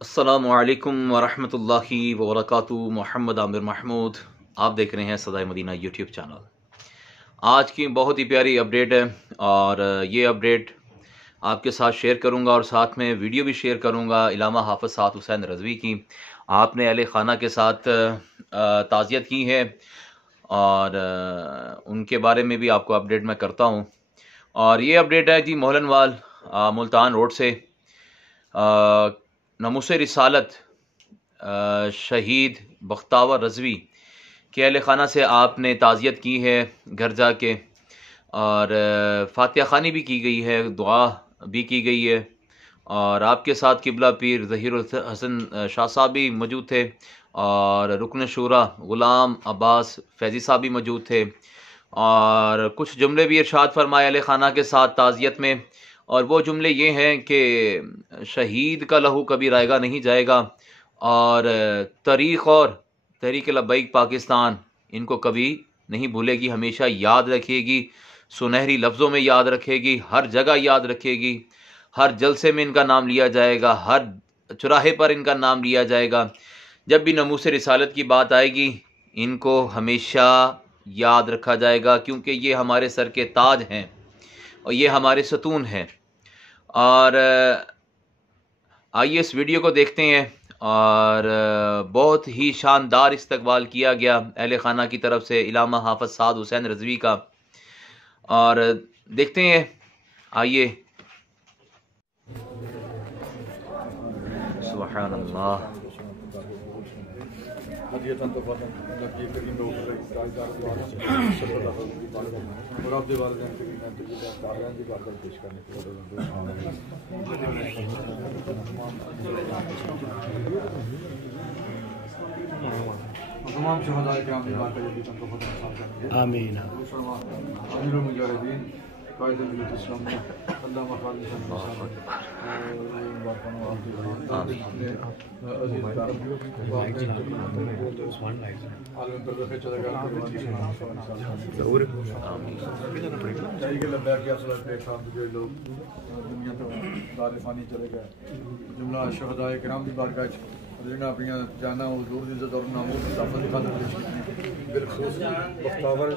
अस्सलामुअलैकुम वरहमतुल्लाहि वबरकातुहू। मोहम्मद आमिर महमूद, आप देख रहे हैं सदाए मदीना यूट्यूब चैनल। आज की बहुत ही प्यारी अपडेट है और ये अपडेट आपके साथ शेयर करूंगा और साथ में वीडियो भी शेयर करूंगा इलामा हाफ़िज़ साद हुसैन रज़वी की। आपने अहले खाना के साथ ताज़ियत की है और उनके बारे में भी आपको अपडेट मैं करता हूं। और ये अपडेट है जी मोहलनवाल मुल्तान रोड से नमूसे रिसालत शहीद बख्तावर रज़वी के अहले खाना से आपने ताज़ियत की है घर जाके, और फातिहा खानी भी की गई है, दुआ भी की गई है। और आपके साथ किबला पीर ज़हीरुल हसन शाह साहब भी मौजूद थे और रुकन शूरा ग़ुलाम अब्बास फैज़ी साहब भी मौजूद थे। और कुछ जुमले भी इरशाद फरमाए अहले खाना के साथ ताज़ियत में, और वो जुमले ये हैं कि शहीद का लहू कभी रायगा नहीं जाएगा और तारीख़ और तहरीक लब्बैक पाकिस्तान इनको कभी नहीं भूलेगी, हमेशा याद रखेगी, सुनहरी लफ्ज़ों में याद रखेगी, हर जगह याद रखेगी, हर जलसे में इनका नाम लिया जाएगा, हर चौराहे पर इनका नाम लिया जाएगा। जब भी नमूसे रिसालत की बात आएगी इनको हमेशा याद रखा जाएगा, क्योंकि ये हमारे सर के ताज हैं और ये हमारे सतून हैं। और आइए इस वीडियो को देखते हैं। और बहुत ही शानदार इस्तकबाल किया गया अहले खाना की तरफ से इलामा हाफ़िज़ साद हुसैन रज़वी का, और देखते हैं। आइए। सुभान अल्लाह। तमाम शहदाए किराम की बात करेगी तो खुद आमीन। अमीरुल मुजाहिदीन कायदे मिल्लत इस्लाम में अल्लाह मखालिद चले गए जुमला शहदाए किराम की बारगाह जिन्हें अपनी जाना हुजूर की इज्जत और नामूस की ताकत की खातिर पेश की, बिलखुसूस बख्तावर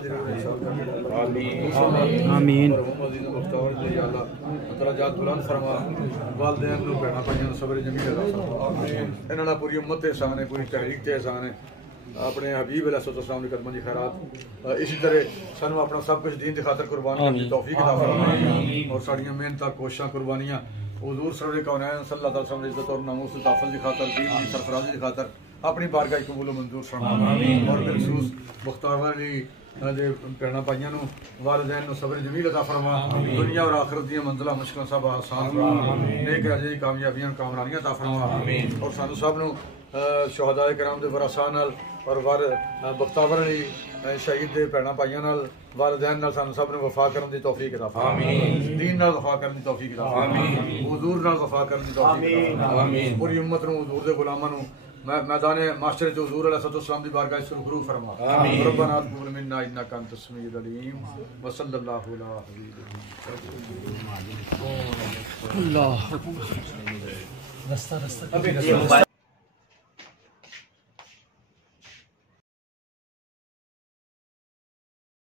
आमीन बख्तावर दे या अल्लाह दरजात बुलंद फरमा, वालिदैन नु भैणा भाइयों नु सब्र जमील अता फरमा। इन्हां दा पूरी उम्मत ते एहसान है, पूरी तहरीक ते एहसान है, अपने हबीब अलैहिस्सलाम की कदमों की खैरात। इसी तरह सानू अपना सब कुछ दीन की खातिर कुर्बान करने की तौफीक अता फरमा और साड़ियां मेहनतां कोशिशां कुर्बानियां हुजूर सरवर कौनैन सल्लल्लाहु अलैहि वसल्लम इज्जत और नामूस की ताफ़त की खातिर, दीन की सरफराजी की खातिर अपनी बारगाह कबूल मंजूर फरमा। और बिलखुसूस बख्तावर अली दे भैणा भाइयों नु वालिदैन नु सब्र जमील अता फरमा, दुनिया और आखिरत दी मंजिलां मुश्किलां सब आसान फरमा, नेक राज़ी कामयाबियां कामरानियां अता फरमा। और सानू सब नु शहदाए किराम दे वरासा नाल और बख्तावर अली शहीद दे भैणा भाइयों नाल वालिदैन नाल सानू सब नूं वफा करन दी तौफीक अता फरमा, दीन नाल वफा करन दी तौफीक अता फरमा, हुजूर नाल वफा करन दी तौफीक अता फरमा। पूरी उम्मत नूं हुजूर दे गुलामां नूं मैदान मास्टर च हुजूर अलैहिस्सलाम दी बारगाह च सुरखरू फरमा। रब्बना तक़ब्बल मिन्ना इन्नका अंतस समीउल अलीम व सल्लल्लाहु अला हबीबिना अल्लाह।